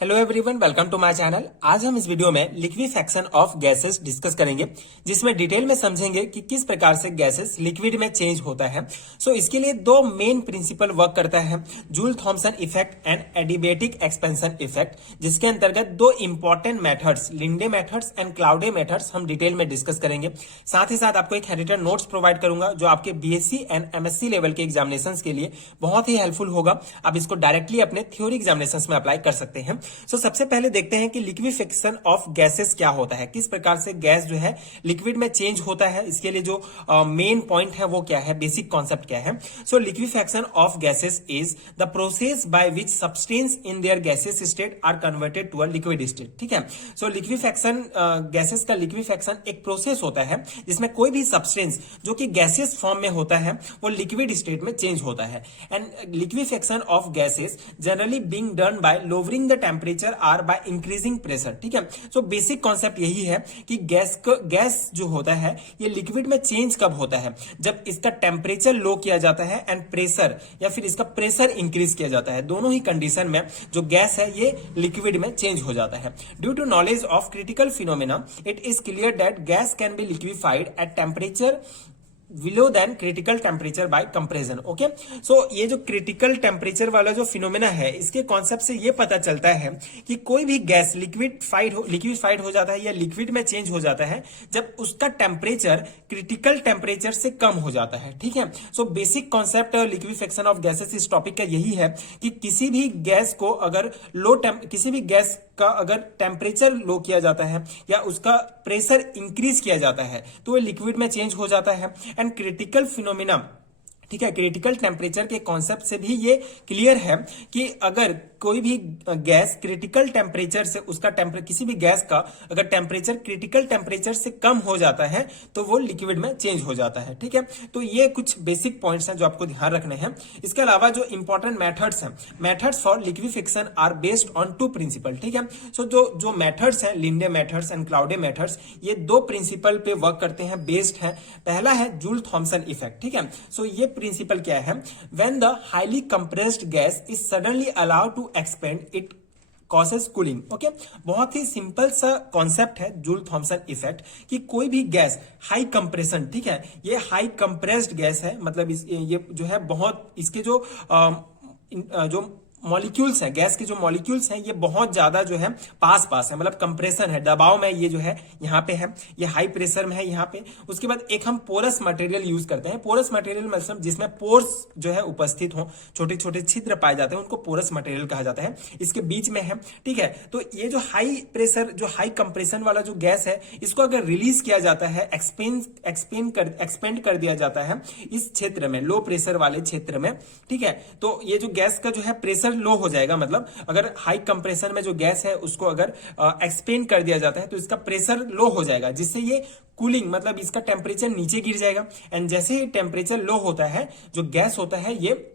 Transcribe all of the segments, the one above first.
Hello everyone, welcome to my channel. आज हम इस वीडियो में लिक्विफैक्शन ऑफ गैसेस डिस्कस करेंगे, जिसमें डिटेल में समझेंगे कि किस प्रकार से गैसेस लिक्विड में चेंज होता है। इसके लिए दो मेन प्रिंसिपल वर्क करता है, Joule Thomson effect and adiabatic expansion effect, जिसके अंतर्गत दो important methods Linde methods and Claude methods हम डिटेल में डिस्कस करेंगे। साथ ही साथ आपको एक हैंडरिटन नोट्स प्रोवाइड करूंगा जो आपके बीएससी एंड एमएससी लेवल के एग्जामिनेशंस के लिए बहुत ही हेल्पफुल होगा। आप इसको डायरेक्टली अपने थ्योरी एग्जामिनेशंस में अप्लाई कर सकते हैं। सबसे पहले देखते हैं कि लिक्विफिकेशन ऑफ गैसेस क्या होता है, किस प्रकार से गैस जो है लिक्विड में चेंज होता है। इसके लिए जो मेन पॉइंट है वो क्या है, बेसिक कॉन्सेप्ट क्या है। Liquefaction of gases is the process by which substance in their gases state are converted to a liquid state. ठीक है, लिक्विफैक्शन गैसेस का लिक्विफैक्शन एक प्रोसेस होता है जिसमें कोई भी सब्सटेंस जो कि गैसेस फॉर्म में होता है वो लिक्विड स्टेट में चेंज होता है। And liquefaction of gases generally being done by lowering the temperature or by increasing pressure. ठीक है, बेसिक कॉन्सेप्ट यही है कि गैस जो होता है ये लिक्विड में चेंज कब होता है, जब इसका टेम्परेचर लो किया जाता है एंड प्रेशर या फिर इसका प्रेशर इंक्रीज किया जाता है। दोनों ही कंडीशन में जो गैस है ये लिक्विड में चेंज हो जाता है। Due to knowledge of critical phenomena it is clear that gas can be liquefied at temperature below than critical temperature by compression. Okay, ये जो क्रिटिकल टेम्परेचर वाला जो फिनोमेना है, इसके कॉन्सेप्ट से ये पता चलता है कि कोई भी गैस लिक्विफाइड हो जाता है या लिक्विड में चेंज हो जाता है जब उसका टेम्परेचर क्रिटिकल टेम्परेचर से कम हो जाता है। ठीक है, basic concept liquefaction of gases इस टॉपिक का यही है कि किसी भी गैस को अगर किसी भी गैस का अगर टेम्परेचर लो किया जाता है या उसका प्रेशर इंक्रीज किया जाता है तो वो लिक्विड में चेंज हो जाता है। एंड क्रिटिकल फिनोमिना, ठीक है, क्रिटिकल टेम्परेचर के कॉन्सेप्ट से भी ये क्लियर है कि अगर कोई भी गैस क्रिटिकल टेम्परेचर से किसी भी गैस का अगर टेम्परेचर क्रिटिकल टेम्परेचर से कम हो जाता है तो वो लिक्विड में चेंज हो जाता है। ठीक है, तो ये कुछ बेसिक पॉइंट्स हैं जो आपको ध्यान रखने हैं। इसके अलावा जो इंपॉर्टेंट मेथड्स हैं, methods for liquefication are based on two principle. ठीक है, जो मेथड्स हैं Linde methods and Claude methods, ये दो प्रिंसिपल पे वर्क करते हैं, बेस्ड है। पहला है जूल थॉमसन इफेक्ट। ठीक है, ये प्रिंसिपल क्या है, when the highly compressed gas is suddenly allowed to expand it causes cooling. Okay, बहुत ही सिंपल सा कॉन्सेप्ट है जूल थॉमसन इफेक्ट कि कोई भी गैस हाई कंप्रेशन, ठीक है, ये हाई कंप्रेस्ड गैस है, मतलब ये जो है बहुत इसके जो मॉलिक्यूल्स हैं, गैस के जो मॉलिक्यूल्स हैं ये बहुत ज्यादा जो है पास है, मतलब कंप्रेशन है, दबाव में ये जो है यहाँ पे है, ये हाई प्रेशर में है यहाँ पे। उसके बाद एक हम पोरस मटेरियल यूज करते हैं। पोरस मटेरियल मतलब जिसमें पोर्स जो है उपस्थित हो, छोटे छोटे छिद्र पाए जाते हैं, उनको पोरस मटेरियल कहा जाता है। इसके बीच में है। ठीक है, तो ये जो हाई प्रेशर जो हाई कंप्रेशन वाला जो गैस है, इसको अगर रिलीज किया जाता है, एक्सपेंड कर दिया जाता है इस क्षेत्र में, लो प्रेशर वाले क्षेत्र में, ठीक है, तो ये जो गैस का जो है प्रेशर लो हो जाएगा। मतलब अगर हाई कंप्रेशन में जो गैस है उसको अगर एक्सपेंड कर दिया जाता है तो इसका प्रेशर लो हो जाएगा, जिससे ये कूलिंग मतलब इसका टेम्परेचर नीचे गिर जाएगा। एंड जैसे ही टेम्परेचर लो होता है, जो गैस होता है ये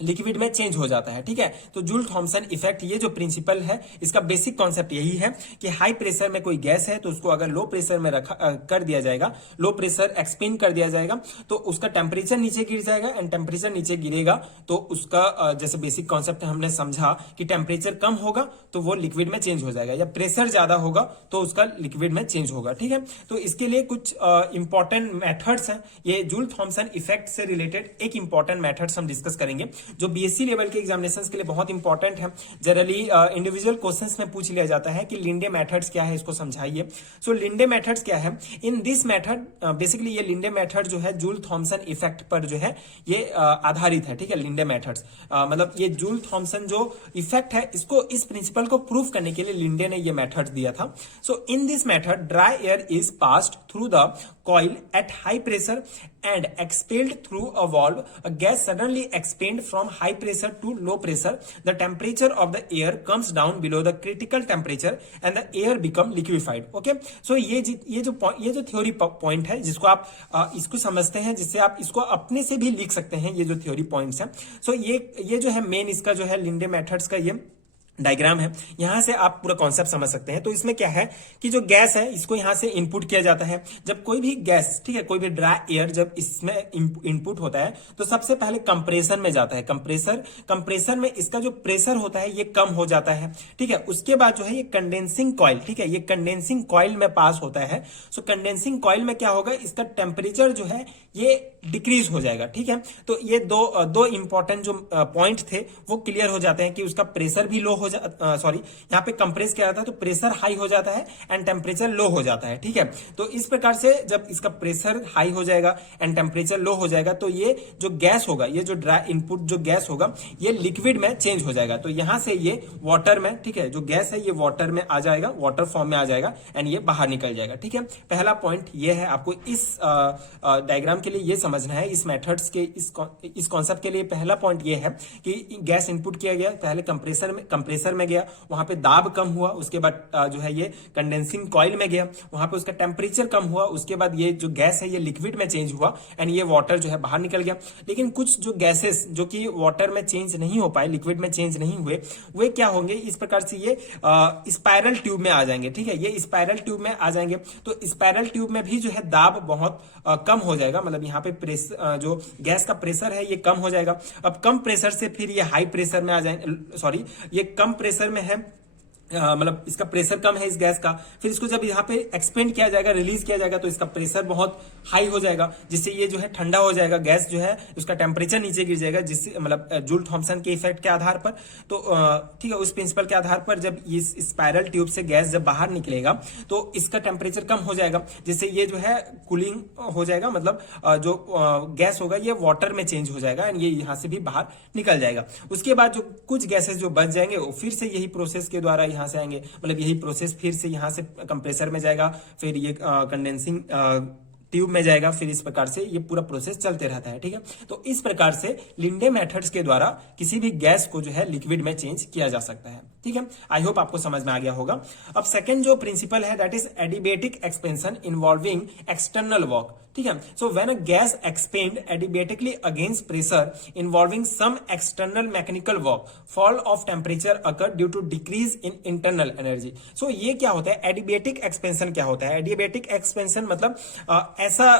लिक्विड में चेंज हो जाता है। ठीक है, तो जूल थॉमसन इफेक्ट ये जो प्रिंसिपल है, इसका बेसिक कॉन्सेप्ट यही है कि हाई प्रेशर में कोई गैस है तो उसको अगर लो प्रेशर में कर दिया जाएगा, लो प्रेशर एक्सपेंड कर दिया जाएगा तो उसका टेम्परेचर नीचे गिर जाएगा। एंड टेम्परेचर नीचे गिरेगा तो उसका जैसे बेसिक कॉन्सेप्ट हमने समझा कि टेम्परेचर कम होगा तो वो लिक्विड में चेंज हो जाएगा, या प्रेशर ज्यादा होगा तो उसका लिक्विड में चेंज होगा। ठीक है, तो इसके लिए कुछ इंपॉर्टेंट मेथड्स हैं। ये जूल थॉमसन इफेक्ट से रिलेटेड एक इंपॉर्टेंट मेथड्स हम डिस्कस करेंगे जो बीएससी लेवल के एग्जामिनेशंस के लिए बहुत इंपॉर्टेंट है। जनरली इंडिविजुअल क्वेश्चंस में पूछ लिया जाता है कि लिंडे मेथड्स क्या है, इसको समझाइए। लिंडे मेथड्स क्या है, इन दिस मेथड बेसिकली ये लिंडे मेथड जो है जूल थॉमसन इफेक्ट पर जो है ये आधारित है। ठीक है, लिंडे मेथड्स मतलब ये जूल थॉमसन जो इफेक्ट है, इसको इस प्रिंसिपल को प्रूव करने के लिए लिंडे ने ये मेथड दिया था। In this method dry air is passed through the coil at high pressure and expelled through a valve. A gas suddenly expand from high pressure to low pressure. The temperature of the air comes down below the critical temperature and the air become liquefied. Okay, ये जो theory point है जिसको आप इसको समझते हैं, जिससे आप इसको अपने से भी लिख सकते हैं। ये जो थ्योरी पॉइंट्स हैं, ये जो है मेन इसका जो है लिंडे मेथड्स का ये डायग्राम है, यहां से आप पूरा कॉन्सेप्ट समझ सकते हैं। तो इसमें क्या है कि जो गैस है इसको यहां से इनपुट किया जाता है। जब कोई भी गैस, ठीक है, कोई भी ड्राई एयर जब इसमें इनपुट होता है तो सबसे पहले कंप्रेसर में जाता है। कंप्रेसर में इसका जो प्रेशर होता है ये कम हो जाता है, ठीक है। उसके बाद जो है ये कंडेंसिंग कॉइल, ठीक है, ये कंडेंसिंग कॉइल में पास होता है। सो कंडेंसिंग कॉइल में क्या होगा, इसका टेम्परेचर जो है ये डिक्रीज हो जाएगा, ठीक है। तो ये दो इंपॉर्टेंट जो पॉइंट थे वो क्लियर हो जाते हैं कि उसका प्रेशर भी लो हो सॉरी, यहाँ पे कंप्रेस किया जाता है तो प्रेशर हाई हो जाता है एंड टेम्परेचर लो हो जाता है, ठीक है। तो इस प्रकार से जब इसका प्रेशर हाई हो जाएगा एंड टेम्परेचर लो हो जाएगा तो ये जो गैस होगा, ये जो ड्राई इनपुट जो गैस होगा ये लिक्विड में चेंज हो जाएगा। तो यहां से ये वाटर में, ठीक है, जो गैस है ये वाटर में आ जाएगा, वाटर फॉर्म में आ जाएगा एंड ये बाहर निकल जाएगा, ठीक है। पहला पॉइंट ये है, आपको इस डायग्राम के लिए ये समझना है, इस मेथड्स के इस कॉन्सेप्ट के लिए पहला पॉइंट ये है कि गैस इनपुट किया गया, पहले कंप्रेसर में गया, वहां पे दाब कम हुआ, उसके बाद जो है ये कंडेंसिंग कॉइल में गया, वहां पे उसका टेम्परेचर कम हुआ, उसके बाद ये जो गैस है ये लिक्विड में चेंज हुआ एंड ये वाटर जो है बाहर निकल गया। लेकिन कुछ जो गैसेस जो कि वाटर में चेंज नहीं हो पाए, लिक्विड में चेंज नहीं हुए, वे क्या होंगे, इस प्रकार से ये स्पाइरल ट्यूब में आ जाएंगे, ठीक है। ये स्पाइरल ट्यूब में आ जाएंगे तो स्पाइरल ट्यूब में भी जो है दाब बहुत कम हो जाएगा, मतलब यहाँ पे जो गैस का प्रेशर है ये कम हो जाएगा। अब कम प्रेशर से फिर ये हाई प्रेशर में आ जाएंगे, सॉरी, ये कम प्रेशर में है, मतलब इसका प्रेशर कम है इस गैस का, फिर इसको जब यहाँ पे एक्सपेंड किया जाएगा, रिलीज किया जाएगा तो इसका प्रेशर बहुत हाई हो जाएगा, जिससे ये जो है ठंडा हो जाएगा, गैस जो है उसका टेम्परेचर नीचे गिर जाएगा, जिससे मतलब जूल थॉमसन के इफेक्ट के आधार पर, तो ठीक है, उस प्रिंसिपल के आधार पर जब इस स्पाइरल ट्यूब से गैस जब बाहर निकलेगा तो इसका टेम्परेचर कम हो जाएगा, जिससे ये जो है कूलिंग हो जाएगा, मतलब जो गैस होगा ये वाटर में चेंज हो जाएगा एंड ये यहाँ से भी बाहर निकल जाएगा। उसके बाद जो कुछ गैसेस जो बच जाएंगे वो फिर से यही प्रोसेस के द्वारा यहाँ से आएंगे, मतलब यही प्रोसेस फिर से यहां से कंप्रेसर में जाएगा, फिर ये कंडेंसिंग ट्यूब में जाएगा, फिर इस प्रकार से ये पूरा प्रोसेस चलते रहता है, ठीक है। तो इस प्रकार से लिंडे मेथड्स के द्वारा किसी भी गैस को जो है लिक्विड में चेंज किया जा सकता है, ठीक है। आई होप आपको समझ में आ गया होगा। अब सेकंड जो प्रिंसिपल है that is adiabatic expansion involving external work, ठीक है। So when a gas expand adiabatically against pressure involving some external mechanical work, fall of temperature occur due to decrease in internal energy. So ये क्या होता है, एडिबेटिक expansion क्या होता है? एडिबेटिक expansion मतलब ऐसा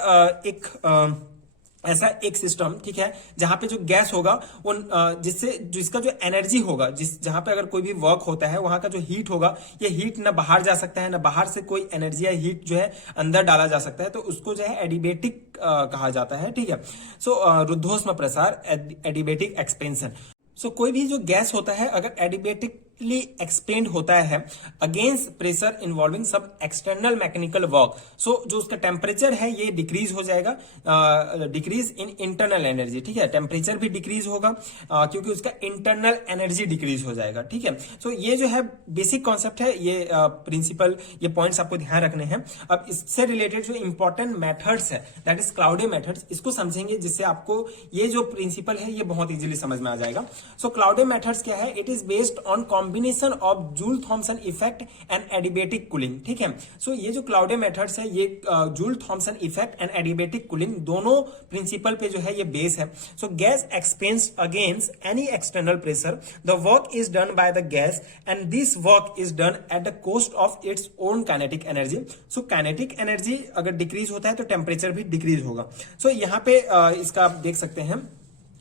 एक सिस्टम, ठीक है, जहां पे जो गैस होगा वो जिसका जो एनर्जी होगा, जहां पे अगर कोई भी वर्क होता है वहां का जो हीट होगा, ये हीट ना बाहर जा सकता है, ना बाहर से कोई एनर्जी या हीट जो है अंदर डाला जा सकता है, तो उसको जो है एडिबेटिक कहा जाता है, ठीक है। सो रुद्धोष्म प्रसार, एडिबेटिक एक्सपेंशन। सो कोई भी जो गैस होता है अगर एडिबेटिकली एक्सपेंड होता है अगेंस्ट प्रेशर इन्वॉल्विंग सब एक्सटर्नल मैकेनिकल वर्क, सो जो उसका टेम्परेचर है ये डिक्रीज हो जाएगा, डिक्रीज इन इंटरनल एनर्जी, ठीक है, टेम्परेचर भी डिक्रीज होगा क्योंकि उसका इंटरनल एनर्जी डिक्रीज हो जाएगा, ठीक है। सो ये जो है बेसिक कॉन्सेप्ट है, ये प्रिंसिपल, ये पॉइंट्स आपको ध्यान रखने हैं। अब इससे रिलेटेड जो इंपॉर्टेंट मेथड्स है दैट इज क्लाउडी मेथड्स, इसको समझेंगे जिससे आपको ये जो प्रिंसिपल है ये बहुत इजीली समझ में आ जाएगा। सो क्लाउडी मेथड्स क्या है? It is based on combination of Joule Thomson effect and adiabatic cooling, ठीक है। सो ये जो क्लाउडी मेथड्स है ये Joule Thomson effect and adiabatic cooling दोनों प्रिंसिपल पे जो है ये बेस है। So gas expands against any external pressure, the work is done by the gas and this work is done at the cost of its own kinetic energy. So kinetic energy अगर decrease होता है तो temperature भी decrease होगा। सो यहाँ पे इसका आप देख सकते हैं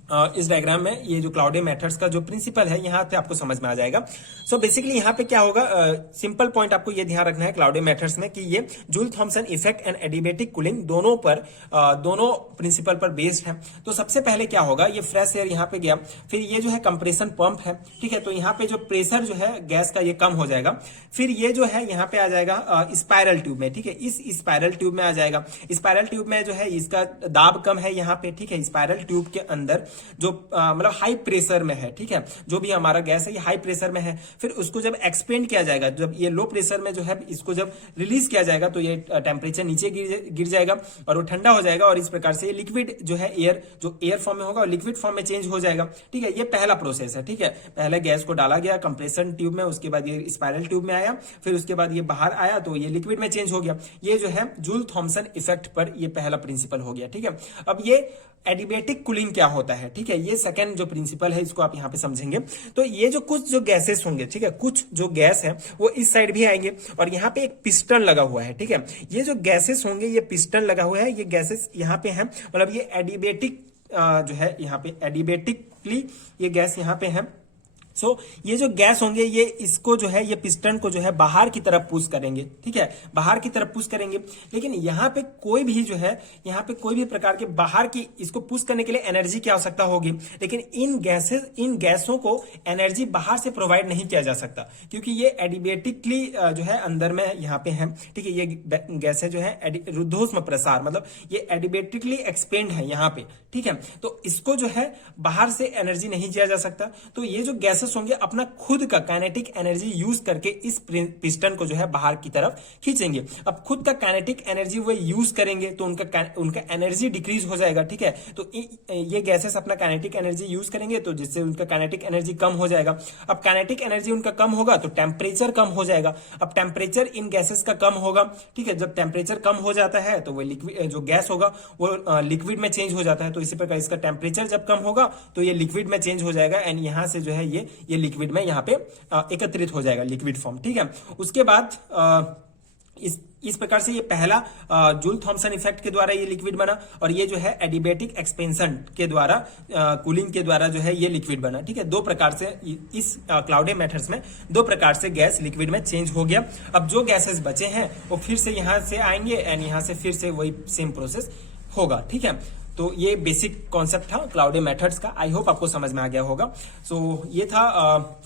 इस डायग्राम में ये जो क्लाउडी मेथड्स का जो प्रिंसिपल है यहाँ पे आपको समझ में आ जाएगा। सो बेसिकली यहाँ पे क्या होगा, सिंपल पॉइंट आपको ये ध्यान रखना है क्लाउडी मेथड्स में कि ये Joule Thomson effect and adiabatic cooling दोनों प्रिंसिपल पर बेस्ड है। तो सबसे पहले क्या होगा, ये फ्रेश एयर यहाँ पे गया, फिर ये जो है कंप्रेशन पंप है, ठीक है, तो यहाँ पे जो प्रेशर जो है गैस का ये कम हो जाएगा, फिर ये जो है यहाँ पे आ जाएगा स्पाइरल ट्यूब में, ठीक है, इस स्पाइरल ट्यूब में आ जाएगा। स्पाइरल ट्यूब में जो है इसका दाब कम है यहाँ पे, ठीक है, स्पाइरल ट्यूब के अंदर जो मतलब हाई प्रेशर में है, ठीक है, जो भी हमारा गैस है ये हाई प्रेशर में है, फिर उसको जब एक्सपेंड किया जाएगा, जब ये लो प्रेशर में जो है इसको जब रिलीज किया जाएगा तो ये टेम्परेचर नीचे गिर जाएगा और वो ठंडा हो जाएगा और इस प्रकार से ये लिक्विड जो है एयर फॉर्म में होगा और लिक्विड फॉर्म में चेंज हो जाएगा, ठीक है। ये पहला प्रोसेस है, ठीक है, पहले गैस को डाला गया कंप्रेशन ट्यूब में, उसके बाद ये स्पाइरल ट्यूब में आया, फिर उसके बाद ये बाहर आया तो ये लिक्विड में चेंज हो गया। ये जो है जूल थॉमसन इफेक्ट पर ये पहला प्रिंसिपल हो गया, ठीक है। अब ये एडिबेटिक कूलिंग क्या होता है, है, ठीक है। ये सेकंड जो प्रिंसिपल है इसको आप यहाँ पे समझेंगे। तो ये जो कुछ जो गैसेस होंगे, ठीक है, कुछ जो गैस है वो इस साइड भी आएंगे और यहाँ पे एक पिस्टन लगा हुआ है, ठीक है। ये जो गैसेस होंगे, ये पिस्टन लगा हुआ है, ये गैसेस यहाँ पे है, मतलब ये एडिबेटिक जो है यहाँ पे एडिबेटिकली ये गैस यहाँ पे है। सो ये जो गैस होंगे ये इसको जो है ये पिस्टन को जो है बाहर की तरफ पुश करेंगे, ठीक है, बाहर की तरफ पुश करेंगे। लेकिन यहाँ पे कोई भी जो है यहाँ पे कोई भी प्रकार के बाहर की इसको पुश करने के लिए एनर्जी की आवश्यकता होगी, लेकिन इन गैसों को एनर्जी बाहर से प्रोवाइड नहीं किया जा सकता क्योंकि ये एडिबेटिकली जो है अंदर में यहाँ पे है, ठीक है। ये गैस है जो है रुद्धोष्म प्रसार, मतलब ये एडिबेटिकली एक्सपेंड है यहाँ पे, ठीक है। तो इसको जो है बाहर से एनर्जी नहीं किया जा सकता। तो ये जो गैसेस होंगे अपना खुद का काइनेटिक एनर्जी यूज करके इस पिस्टन को जो है बाहर की तरफ खींचेंगे। अब खुद का काइनेटिक एनर्जी वो यूज करेंगे तो उनका एनर्जी डिक्रीज हो जाएगा, ठीक है। तो ये गैसेस अपना काइनेटिक एनर्जी यूज करेंगे तो जिससे उनका काइनेटिक एनर्जी कम हो जाएगा। अब काइनेटिक एनर्जी उनका कम होगा तो टेम्परेचर कम हो जाएगा। अब टेम्परेचर इन गैसेस का कम होगा, ठीक है। जब टेम्परेचर कम हो जाता है तो वो लिक्विड जो गैस होगा वो लिक्विड में चेंज हो जाता है। तो इसी प्रकार इसका टेम्परेचर जब कम होगा तो ये लिक्विड में चेंज हो जाएगा एंड यहां से जो है ये लिक्विड में यहाँ पे एकत्रित हो जाएगा, लिक्विड फॉर्म, ठीक है। उसके बाद इस प्रकार से ये पहला जूल थॉमसन इफेक्ट के द्वारा ये लिक्विड बना और ये जो है एडिबेटिक एक्सपेंशन के द्वारा कूलिंग के द्वारा जो है ये लिक्विड बना, ठीक है। दो प्रकार से इस क्लाउडे मेथड्स में दो प्रकार से गैस लिक्विड में चेंज हो गया। अब जो गैसेस बचे हैं वो फिर से यहां से आएंगे एंड यहां से फिर से वही सेम प्रोसेस होगा, ठीक है। तो ये बेसिक कॉन्सेप्ट था क्लाउडे मेथड्स का। आई होप आपको समझ में आ गया होगा। सो ये था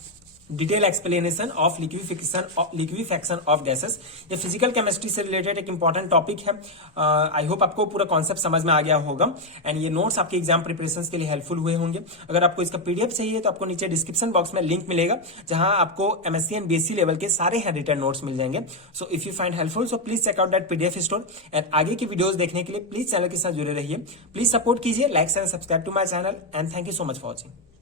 detail explanation of liquefaction of gases. ये फिजिकल केमिस्ट्री से रिलेटेड एक इंपॉर्टेंट टॉपिक है। आई होप आपको पूरा कॉन्सेप्ट समझ में आ गया होगा एंड ये नोट्स आपके एग्जाम प्रिपरेशन के लिए हेल्पफुल हुए होंगे। अगर आपको इसका पीडीएफ चाहिए तो आपको नीचे डिस्क्रिप्शन बॉक्स में लिंक मिलेगा जहां आपको एमएससी एंड बीएससी लेवल के सारे हैंड रिटन नोट्स मिल जाएंगे। So if you find helpful so please check out that PDF store and आगे की वीडियोस देखने के लिए प्लीज चैनल के साथ जुड़े रहिए। प्लीज सपोर्ट कीजिए, like and subscribe to my channel and thank you so much for watching.